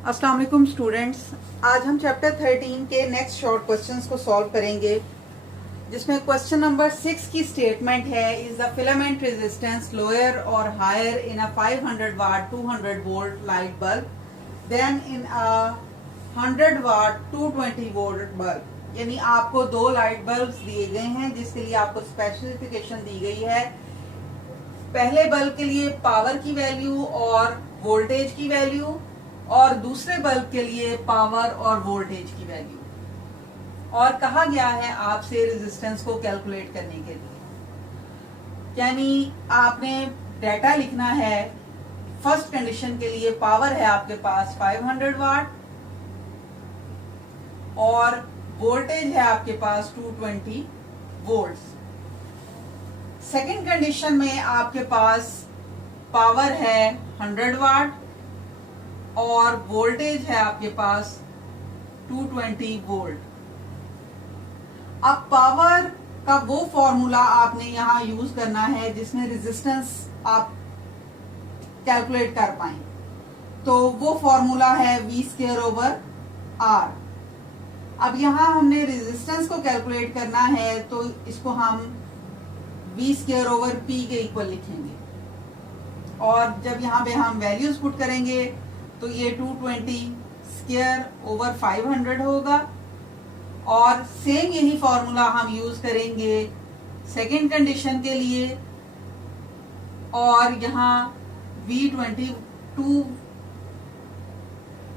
अस्सलाम वालेकुम स्टूडेंट्स। आज हम चैप्टर 13 के नेक्स्ट शॉर्ट क्वेश्चंस को सॉल्व करेंगे, जिसमें क्वेश्चन नंबर 6 की स्टेटमेंट है, is the filament resistance lower और higher in a 500 watt 200 volt light bulb than in a 100 watt 220 volt bulb. यानी आपको दो लाइट बल्ब्स दिए गए हैं जिसके लिए आपको स्पेसिफिकेशन दी गई है। पहले बल्ब के लिए पावर की वैल्यू और वोल्टेज की वैल्यू, और दूसरे बल्ब के लिए पावर और वोल्टेज की वैल्यू, और कहा गया है आपसे रेजिस्टेंस को कैलकुलेट करने के लिए। यानी आपने डाटा लिखना है। फर्स्ट कंडीशन के लिए पावर है आपके पास 500 वाट और वोल्टेज है आपके पास 220 वोल्ट्स। सेकंड कंडीशन में आपके पास पावर है 100 वाट और वोल्टेज है आपके पास 220 वोल्ट। अब पावर का वो फॉर्मूला आपने यहां यूज करना है जिसमें रेजिस्टेंस आप कैलकुलेट कर पाए। तो वो फॉर्मूला है V²/R। अब यहां हमने रेजिस्टेंस को कैलकुलेट करना है तो इसको हम V²/P के इक्वल लिखेंगे, और जब यहां पे हम वैल्यूज पुट करेंगे तो ये 220² / 500 होगा। और सेम यही फॉर्मूला हम यूज करेंगे सेकेंड कंडीशन के लिए, और यहाँ V22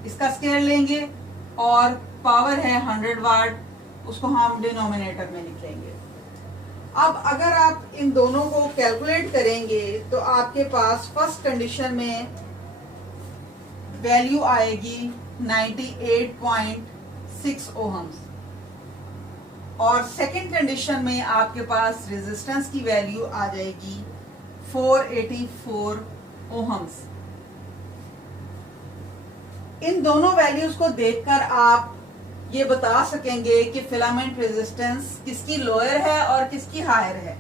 इसका स्क्वायर लेंगे और पावर है 100 वाट, उसको हम डिनोमिनेटर में लिख लेंगे। अब अगर आप इन दोनों को कैलकुलेट करेंगे तो आपके पास फर्स्ट कंडीशन में वैल्यू आएगी 98.6 ओहम्स, और सेकेंड कंडीशन में आपके पास रेजिस्टेंस की वैल्यू आ जाएगी 484 ओहम्स। इन दोनों वैल्यूज को देखकर आप ये बता सकेंगे कि फिलामेंट रेजिस्टेंस किसकी लोअर है और किसकी हायर है।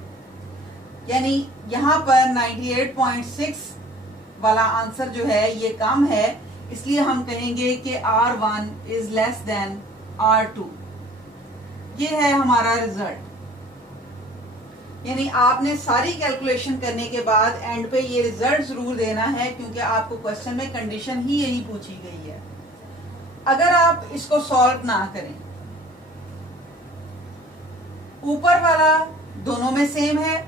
यानी यहाँ पर 98.6 वाला आंसर जो है ये कम है, इसलिए हम कहेंगे कि R1 is less than R2। ये है हमारा रिजल्ट। यानी आपने सारी कैलकुलेशन करने के बाद एंड पे ये रिजल्ट जरूर देना है, क्योंकि आपको क्वेश्चन में कंडीशन ही यही पूछी गई है। अगर आप इसको सॉल्व ना करें, ऊपर वाला दोनों में सेम है,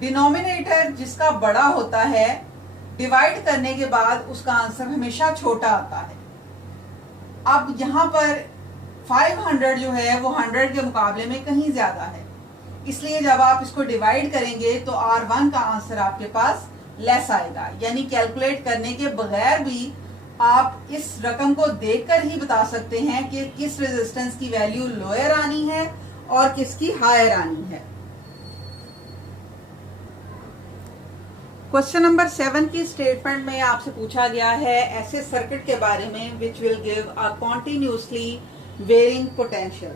डिनोमिनेटर जिसका बड़ा होता है डिवाइड करने के बाद उसका आंसर हमेशा छोटा आता है। अब यहां पर 500 जो है वो 100 के मुकाबले में कहीं ज्यादा है, इसलिए जब आप इसको डिवाइड करेंगे तो R1 का आंसर आपके पास लेस आएगा। यानी कैलकुलेट करने के बगैर भी आप इस रकम को देखकर ही बता सकते हैं कि किस रेजिस्टेंस की वैल्यू लोअर आनी है और किसकी हायर आनी है। क्वेश्चन नंबर 7 की स्टेटमेंट में आपसे पूछा गया है ऐसे सर्किट के बारे में which will give a continuously varying potential.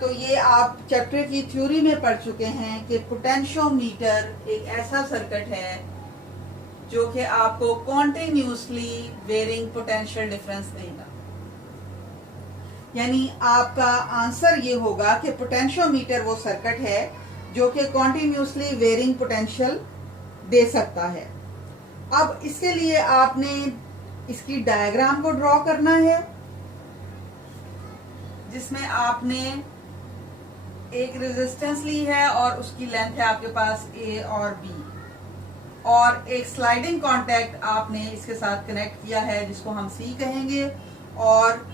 तो ये आप चैप्टर की थ्योरी में पढ़ चुके हैं कि पोटेंशियोमीटर एक ऐसा सर्किट है जो कि आपको कॉन्टिन्यूसली वेरिंग पोटेंशियल डिफरेंस देगा। यानी आपका आंसर ये होगा कि पोटेंशियोमीटर वो सर्किट है जो कि कॉन्टिन्यूसली वेरिंग पोटेंशियल दे सकता है। अब इसके लिए आपने इसकी डायग्राम को ड्रॉ करना है, जिसमें आपने एक रेजिस्टेंस ली है और उसकी लेंथ है आपके पास A और B, और एक स्लाइडिंग कॉन्टैक्ट आपने इसके साथ कनेक्ट किया है जिसको हम C कहेंगे। और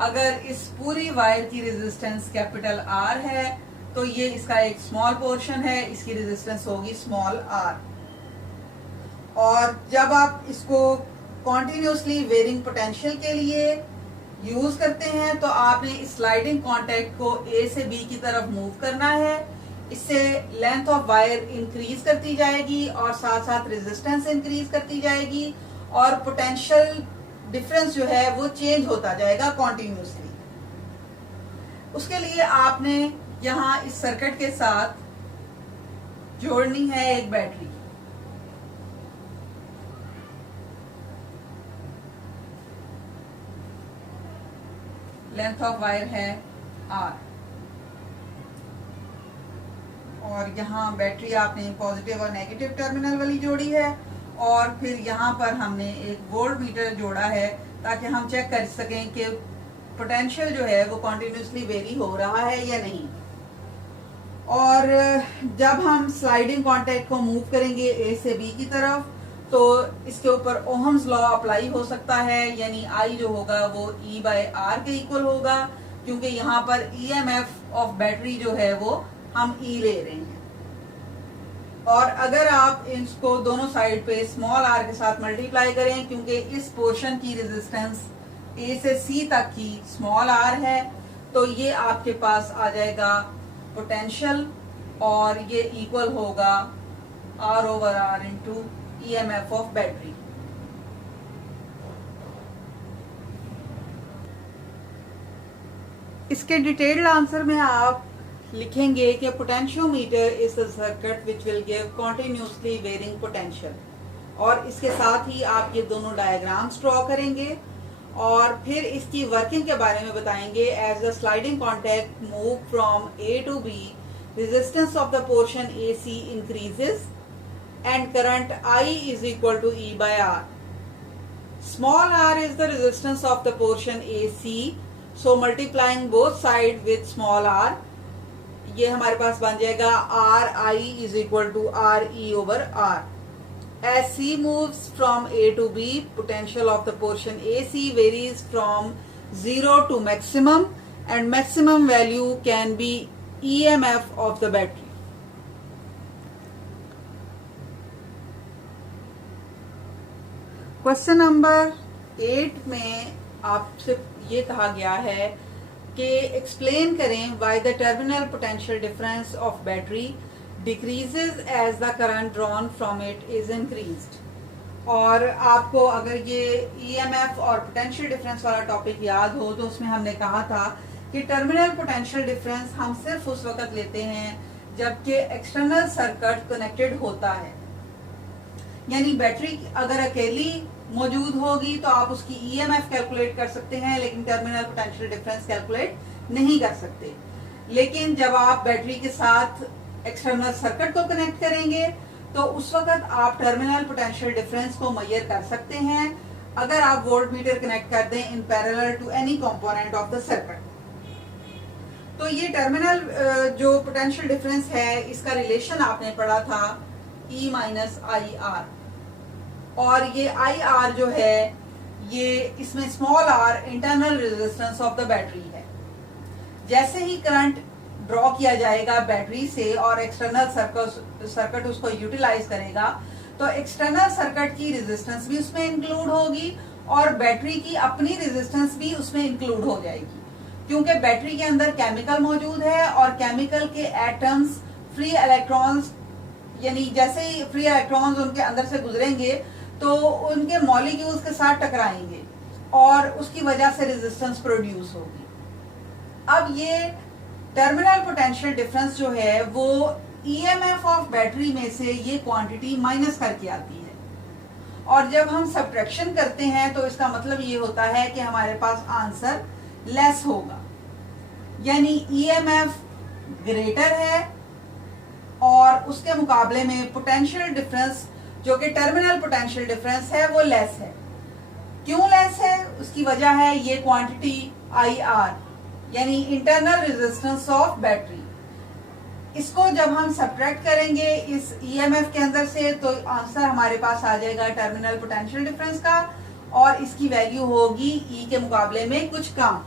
अगर इस पूरी वायर की रेजिस्टेंस कैपिटल R है तो ये इसका एक स्मॉल पोर्शन है, इसकी रेजिस्टेंस होगी स्मॉल r। और जब आप इसको कॉन्टिन्यूसली वेरिंग पोटेंशियल के लिए यूज करते हैं तो आपने इस स्लाइडिंग कॉन्टैक्ट को A से B की तरफ मूव करना है। इससे लेंथ ऑफ वायर इंक्रीज करती जाएगी और साथ साथ रेजिस्टेंस इंक्रीज करती जाएगी, और पोटेंशियल डिफरेंस जो है वो चेंज होता जाएगा कॉन्टिन्यूसली। उसके लिए आपने यहाँ इस सर्किट के साथ जोड़नी है एक बैटरी। लेंथ ऑफ वायर है R, और यहाँ बैटरी आपने पॉजिटिव और नेगेटिव टर्मिनल वाली जोड़ी है, और फिर यहाँ पर हमने एक वोल्ट मीटर जोड़ा है ताकि हम चेक कर सकें कि पोटेंशियल जो है वो कॉन्टिन्यूसली वेरी हो रहा है या नहीं। और जब हम स्लाइडिंग कॉन्टैक्ट को मूव करेंगे ए से बी की तरफ, तो इसके ऊपर ओहम्स लॉ अप्लाई हो सकता है, यानी आई जो होगा वो E बाय R के इक्वल होगा, क्योंकि यहाँ पर EMF ऑफ बैटरी जो है वो हम E ले रहे हैं। और अगर आप इसको दोनों साइड पे स्मॉल r के साथ मल्टीप्लाई करें, क्योंकि इस पोर्शन की रेजिस्टेंस A से C तक की स्मॉल r है, तो ये आपके पास आ जाएगा पोटेंशियल, और ये इक्वल होगा R over R into EMF of battery. इसके डिटेल्ड आंसर में आप लिखेंगे कि potentiometer is a circuit which will give continuously varying potential, और इसके साथ ही आप ये दोनों डायग्राम्स ड्रॉ करेंगे और फिर इसकी वर्किंग के बारे में बताएंगे। As the sliding contact move from A to B, resistance of the portion AC increases and current I is equal to E by R. Small r is the resistance of the portion AC, so multiplying both sides with small r, ये हमारे पास बन जाएगा RI is equal to RE over R. As C moves from A to B, potential of the portion AC varies from 0 to maximum, and maximum value can be EMF of the battery. Question number 8 में आपसे ये कहा गया है कि explain करें why the terminal potential difference of battery decreases as the current drawn from it is increased. और आपको अगर ये EMF और पोटेंशियल डिफरेंस वाला टॉपिक याद हो, तो उसमें हमने कहा था कि टर्मिनल पोटेंशियल डिफरेंस हम सिर्फ उस वक्त लेते हैं जबकि एक्सटर्नल सर्किट कनेक्टेड होता है, यानी बैटरी अगर अकेली मौजूद होगी तो आप उसकी EMF कैलकुलेट कर सकते हैं, लेकिन टर्मिनल पोटेंशियल डिफरेंस कैलकुलेट नहीं कर सकते। लेकिन जब आप बैटरी के साथ एक्सटर्नल सर्किट को कनेक्ट करेंगे तो उस वक्त आप टर्मिनल पोटेंशियल डिफरेंस को मेजर कर सकते हैं अगर आप वोल्ट मीटर कनेक्ट कर दें in parallel to any component of the circuit. तो ये टर्मिनल जो पोटेंशियल डिफरेंस है, इसका रिलेशन आपने पढ़ा था E माइनस आई आर, और ये आई आर जो है ये इसमें small r internal resistance of the battery है। जैसे ही करंट ड्रॉ किया जाएगा बैटरी से और एक्सटर्नल सर्किट उसको यूटिलाइज करेगा, तो एक्सटर्नल सर्किट की रेजिस्टेंस भी उसमें इंक्लूड होगी और बैटरी की अपनी रेजिस्टेंस भी उसमें इंक्लूड हो जाएगी, क्योंकि बैटरी के अंदर केमिकल मौजूद है और केमिकल के एटम्स फ्री इलेक्ट्रॉन्स, यानी जैसे ही फ्री इलेक्ट्रॉन्स उनके अंदर से गुजरेंगे तो उनके मॉलिक्यूल्स के साथ टकराएंगे और उसकी वजह से रेजिस्टेंस प्रोड्यूस होगी। अब ये टर्मिनल पोटेंशियल डिफरेंस जो है वो EMF ऑफ बैटरी में से ये क्वांटिटी माइनस करके आती है, और जब हम सब्ट्रैक्शन करते हैं तो इसका मतलब ये होता है कि हमारे पास आंसर लेस होगा, यानी EMF ग्रेटर है और उसके मुकाबले में पोटेंशियल डिफरेंस जो कि टर्मिनल पोटेंशियल डिफरेंस है वो लेस है। क्यों लेस है? उसकी वजह है ये क्वांटिटी IR, यानी इंटरनल रेजिस्टेंस ऑफ बैटरी। इसको जब हम सब्ट्रैक्ट करेंगे इस EMF के अंदर से, तो आंसर हमारे पास आ जाएगा टर्मिनल पोटेंशियल डिफरेंस का, और इसकी वैल्यू होगी E के मुकाबले में कुछ कम।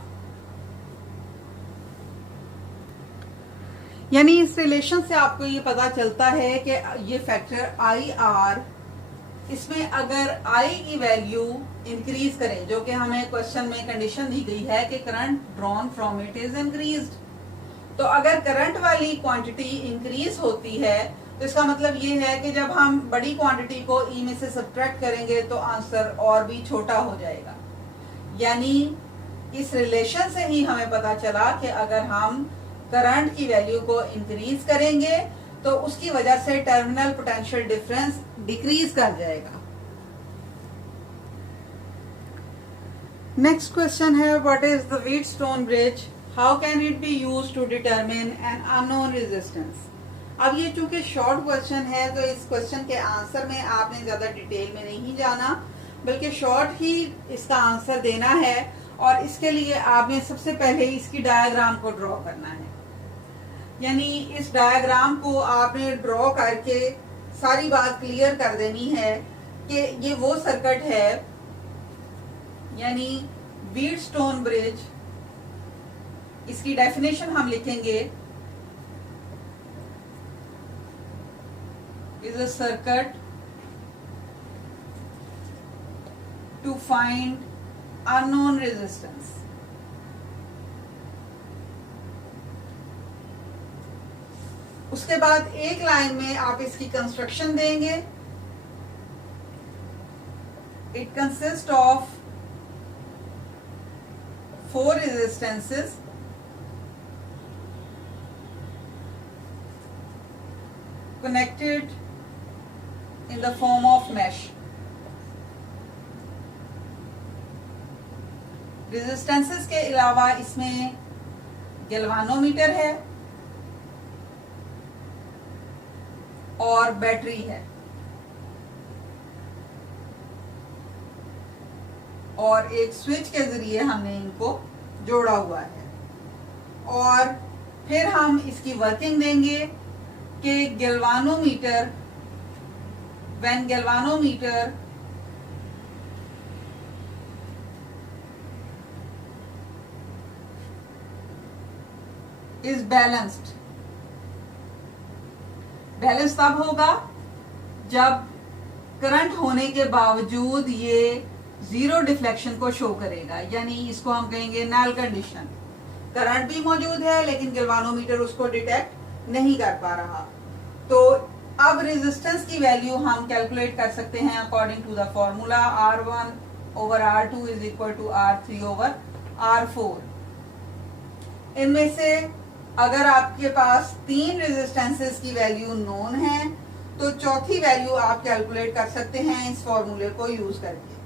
यानी इस रिलेशन से आपको ये पता चलता है कि ये फैक्टर IR, इसमें अगर I की वैल्यू इंक्रीज करें, जो कि हमें क्वेश्चन में कंडीशन दी गई है कि current drawn from it is increased, तो अगर करंट वाली क्वांटिटी इंक्रीज होती है तो इसका मतलब ये है कि जब हम बड़ी क्वांटिटी को E में से सब्ट्रैक्ट करेंगे तो आंसर और भी छोटा हो जाएगा। यानी इस रिलेशन से ही हमें पता चला कि अगर हम करंट की वैल्यू को इंक्रीज करेंगे तो उसकी वजह से टर्मिनल पोटेंशियल डिफरेंस डिक्रीज कर जाएगा। नेक्स्ट क्वेश्चन है, what is the Wheatstone bridge, how can it be use to determine an unknown resistance. अब ये चूंकि शॉर्ट क्वेश्चन है तो इस क्वेश्चन के आंसर में आपने ज्यादा डिटेल में नहीं जाना, बल्कि शॉर्ट ही इसका आंसर देना है। और इसके लिए आपने सबसे पहले इसकी डायग्राम को ड्रॉ करना है, यानी इस डायग्राम को आपने ड्रॉ करके सारी बात क्लियर कर देनी है कि ये वो सर्किट है, यानी व्हीटस्टोन ब्रिज। इसकी डेफिनेशन हम लिखेंगे, is a circuit to find unknown resistance. उसके बाद एक लाइन में आप इसकी कंस्ट्रक्शन देंगे। It consist of 4 resistances connected in the form of mesh. Resistances के अलावा इसमें गैल्वानोमीटर है और बैटरी है, और एक स्विच के जरिए हमने इनको जोड़ा हुआ है। और फिर हम इसकी वर्किंग देंगे कि galvanometer, when galvanometer is balanced. Balance तब होगा जब करंट होने के बावजूद ये जीरो डिफ्लेक्शन को शो करेगा, यानी इसको हम कहेंगे नल कंडीशन। करंट भी मौजूद है लेकिन गैल्वानोमीटर उसको डिटेक्ट नहीं कर पा रहा। तो अब रेजिस्टेंस की वैल्यू हम कैलकुलेट कर सकते हैं according to the formula, R1 over R2 is equal to R3 over R4। इनमें से अगर आपके पास 3 रेजिस्टेंसेस की वैल्यू नोन है तो चौथी वैल्यू आप कैलकुलेट कर सकते हैं इस फॉर्मूले को यूज करके।